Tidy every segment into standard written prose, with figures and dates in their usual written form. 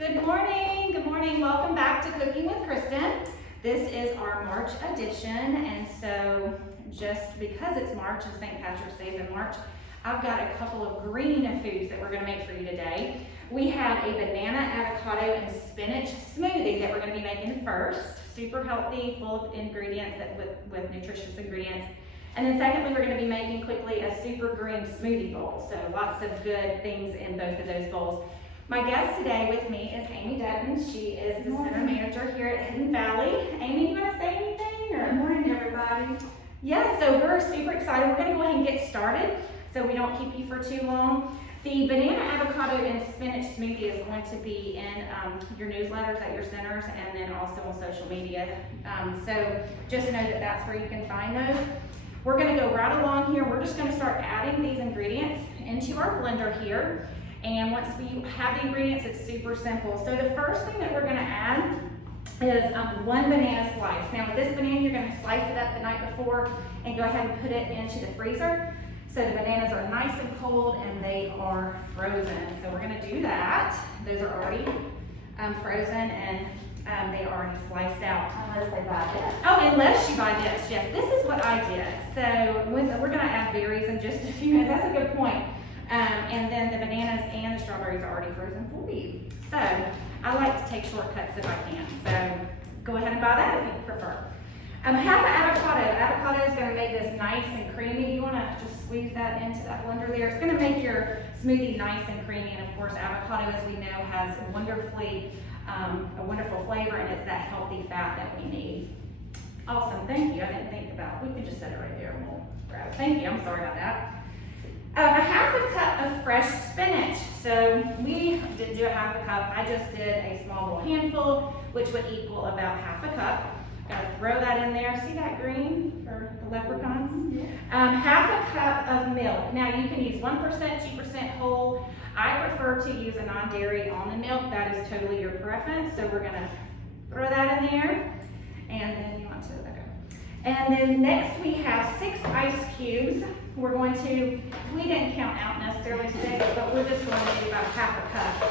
Good morning, welcome back to Cooking with Kristen. This is our March edition, and so just because it's March and St. Patrick's Day is in March, I've got a couple of green foods that we're gonna make for you today. We have a banana, avocado, and spinach smoothie that we're gonna be making first. Super healthy, full of ingredients with nutritious ingredients. And then secondly, we're gonna be making quickly a super green smoothie bowl. So lots of good things in both of those bowls. My guest today with me is Amy Dutton. She is the center manager here at Hidden Valley. Amy, you want to say anything? Good morning, everybody. Yeah, so we're super excited. We're going to go ahead and get started so we don't keep you for too long. The banana, avocado, and spinach smoothie is going to be in your newsletters at your centers and then also on social media. So just know that that's where you can find those. We're going to go right along here. We're just going to start adding these ingredients into our blender here. And once we have the ingredients, it's super simple. So the first thing that we're gonna add is one banana slice. Now with this banana, you're gonna slice it up the night before and go ahead and put it into the freezer. So the bananas are nice and cold and they are frozen. So we're gonna do that. Those are already frozen and they are already sliced out. Unless they buy this. Oh, unless you buy this, yes. This is what I did. So we're gonna add berries in just a few minutes. That's a good point. And then the bananas and the strawberries are already frozen for you. So I like to take shortcuts if I can. So go ahead and buy that if you prefer. Half an avocado. Avocado is going to make this nice and creamy. You want to just squeeze that into that blender there. It's going to make your smoothie nice and creamy. And of course, avocado, as we know, has a wonderful flavor, and it's that healthy fat that we need. Awesome. Thank you. I didn't think about it. We can just set it right there and we'll grab it. Thank you. I'm sorry about that. A half a cup of fresh spinach. So we didn't do a half a cup. I just did a small little handful, which would equal about half a cup. Gotta throw that in there. See that green for the leprechauns? Yeah. Half a cup of milk. Now you can use 1%, 2% whole. I prefer to use a non-dairy almond milk. That is totally your preference. So we're gonna throw that in there. And then you want to, okay. And then next we have 6 ice cubes. We're going to, we didn't count out necessarily 6, but we're just going to do about half a cup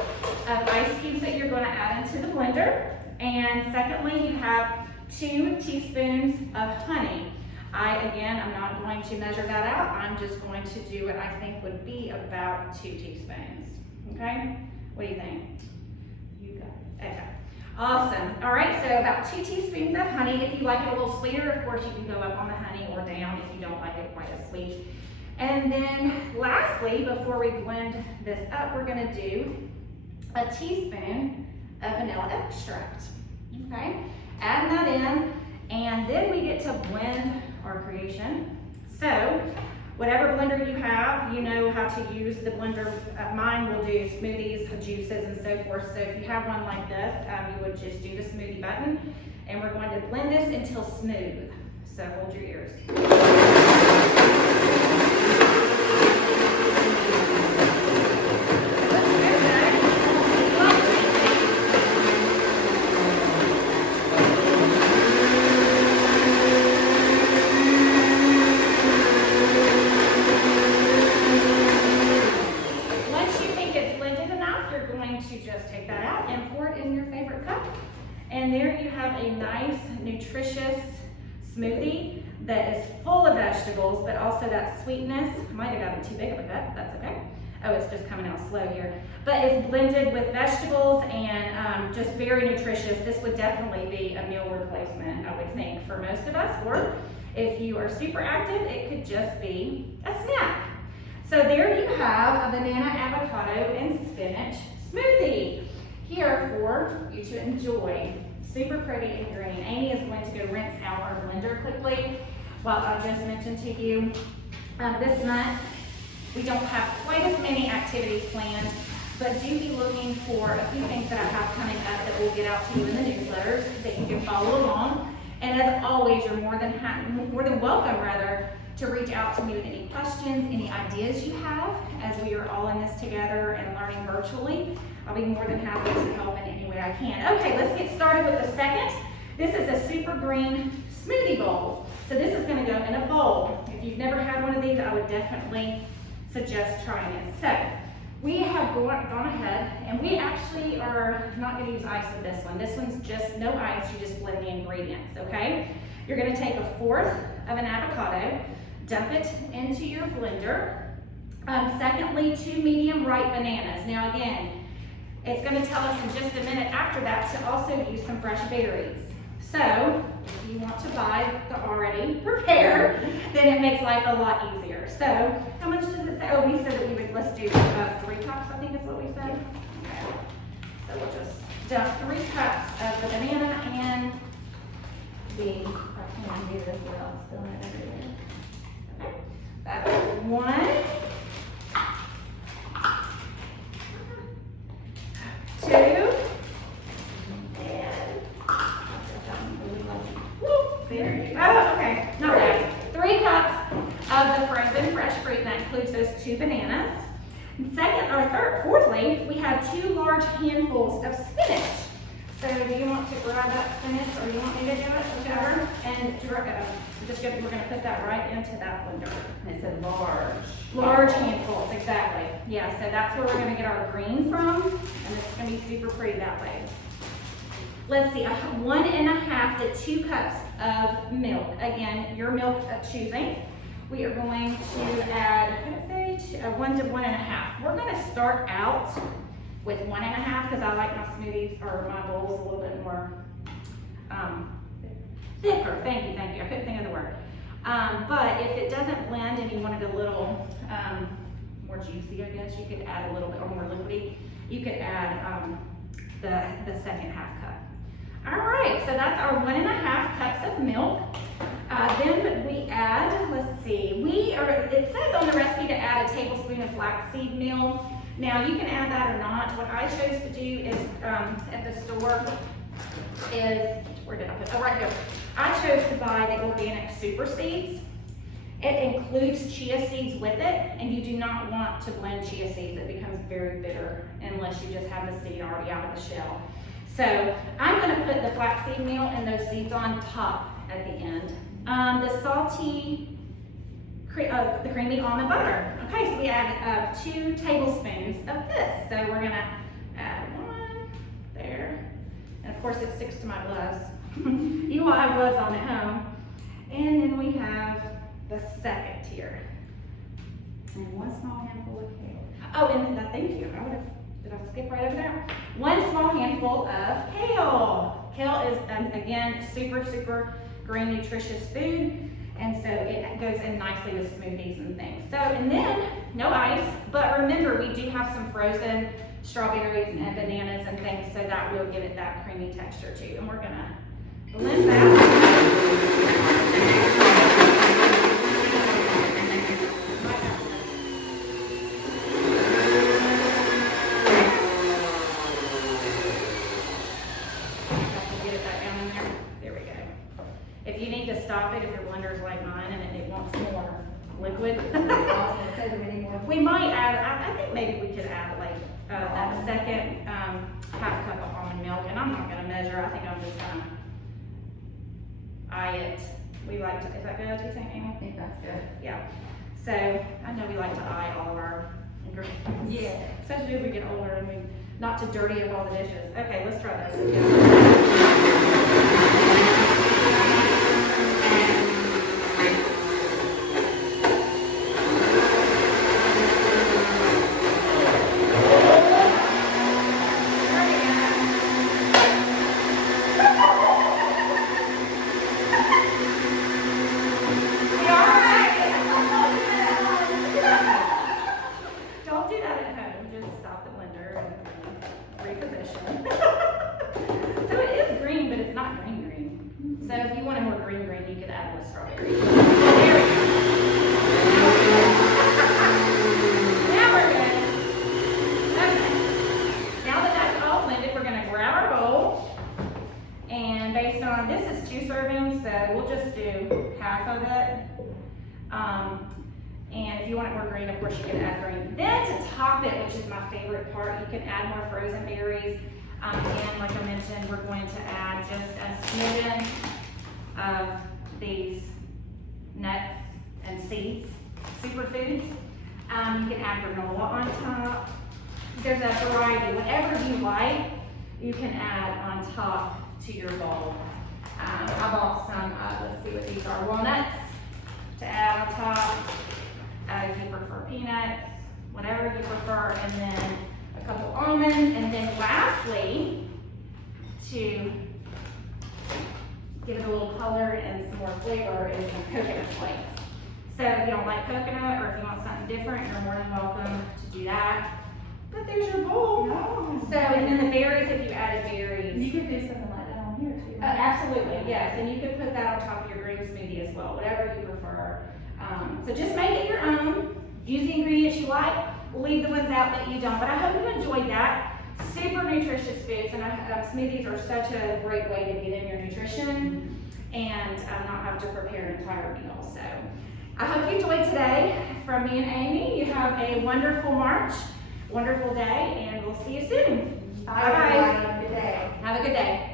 of ice cubes that you're going to add into the blender. And secondly, you have 2 teaspoons of honey. I'm not going to measure that out. I'm just going to do what I think would be about 2 teaspoons. Okay? What do you think? You got it. Okay. Awesome. All right, so about 2 teaspoons of honey. If you like it a little sweeter, of course, you can go up on the honey or down if you don't like it quite as sweet. And then lastly, before we blend this up, we're gonna do a teaspoon of vanilla extract. Okay, add that in, and then we get to blend our creation. So whatever blender you have, you know how to use the blender. Mine will do smoothies, juices, and so forth. So if you have one like this, you would just do the smoothie button. And we're going to blend this until smooth. So hold your ears. And there you have a nice, nutritious smoothie that is full of vegetables, but also that sweetness. I might have gotten too big of a cup, that's okay. Oh, it's just coming out slow here. But it's blended with vegetables and just very nutritious. This would definitely be a meal replacement, I would think, for most of us. Or if you are super active, it could just be a snack. So there you have a banana, avocado, and spinach smoothie here for you to enjoy. Super pretty and green. Amy is going to go rinse out our blender quickly. While I just mentioned to you, this month we don't have quite as many activities planned, but do be looking for a few things that I have coming up that will get out to you in the newsletters that you can follow along. And as always, you're more than welcome to reach out to me with any questions, any ideas you have, as we are all in this together and learning virtually. I'll be more than happy to help in any way I can. Okay, let's get started with the second. This is a super green smoothie bowl. So this is gonna go in a bowl. If you've never had one of these, I would definitely suggest trying it. So we have gone ahead and we actually are not gonna use ice with this one. This one's just no ice, you just blend the ingredients, okay? You're gonna take 1/4 of an avocado, dump it into your blender. Secondly, 2 medium ripe bananas. Now again, it's gonna tell us in just a minute after that to also use some fresh berries. So, if you want to buy the already prepared, then it makes life a lot easier. So, how much does it say? Oh, we said that we would, let's do 3 cups, I think is what we said. Okay. So we'll just dump 3 cups of the banana and the, I can't do this without spilling it everywhere. Okay. That's 1. 2, and there you go. Oh, okay, not bad. 3 cups of the frozen fresh fruit, and that includes those 2 bananas. And fourthly, we have 2 large handfuls of spinach. So do you want to grab that spinach, or do you want me to do it, whichever? And we're gonna put that right into that blender. It's a Large handfuls, exactly. Yeah, so that's where we're gonna get our green from, and it's gonna be super pretty that way. Let's see, 1.5 to 2 cups of milk. Again, your milk of choosing. We are going to add, what did I say, 1 to 1.5. We're gonna start out with 1.5 because I like my smoothies or my bowls a little bit more thicker. Thank you. I couldn't think of the word. But if it doesn't blend and you wanted a little more juicy, I guess, you could add a little bit, or more liquidy, you could add the second half cup. All right, so that's our 1.5 cups of milk. Then we add, let's see, it says on the recipe to add a tablespoon of flaxseed meal. Now you can add that or not. What I chose to do is, at the store, where did I put it? Oh, right here. I chose to buy the organic super seeds. It includes chia seeds with it, and you do not want to blend chia seeds. It becomes very bitter unless you just have the seed already out of the shell. So I'm gonna put the flaxseed meal and those seeds on top at the end. The salty, the creamy almond butter. Okay, so we add 2 tablespoons of this. So we're gonna add 1 there. And of course it sticks to my gloves. You will have gloves on at home. And then we have the second here. And 1 small handful of kale. Oh, and thank you. Did I skip right over there? 1 small handful of kale. Kale is, again, super green, nutritious food. And so it goes in nicely with smoothies and things. So, and then, no ice, but remember we do have some frozen strawberries and bananas and things, so that will give it that creamy texture too. And we're gonna blend that. If you need to stop it, if your blender's like mine and it wants more liquid, we might add, I think maybe we could add like that second half cup of almond milk, and I'm not gonna measure, I think I'm just gonna eye it. We like to, is that good, do you think, Amy? I think that's good. Yeah. So, I know we like to eye all of our ingredients. Yeah. Especially as we get older and not to dirty up all the dishes. Okay, let's try this. So if you wanted more green, you could add more strawberries. There we go. Now we're good. Okay. Now that that's all blended, we're gonna grab our bowl. And based on, this is 2 servings, so we'll just do half of it. And if you want it more green, of course you can add green. Then to top it, which is my favorite part, you can add more frozen berries. And like I mentioned, we're going to add just a smidgen of these nuts and seeds, superfoods. You can add granola on top. there's a variety, whatever you like, you can add on top to your bowl. I bought some, let's see what these are, walnuts to add on top, if you prefer peanuts, whatever you prefer, and then a couple almonds, and then lastly, to give it a little color and some more flavor is some coconut flakes. So if you don't like coconut, or if you want something different, you're more than welcome to do that. But there's your bowl. Oh, So, and then the berries, if you added berries. You could do something like that on here too. Absolutely, yes, and you could put that on top of your green smoothie as well, whatever you prefer. So just make it your own, use the ingredients you like, leave the ones out that you don't. But I hope you enjoyed that. Super nutritious foods, and smoothies are such a great way to get in your nutrition and not have to prepare an entire meal. So I hope you enjoyed today. From me and Amy, you have a wonderful March, wonderful day, and we'll see you soon. Bye, Bye-bye. everybody. Have a good day. Have a good day.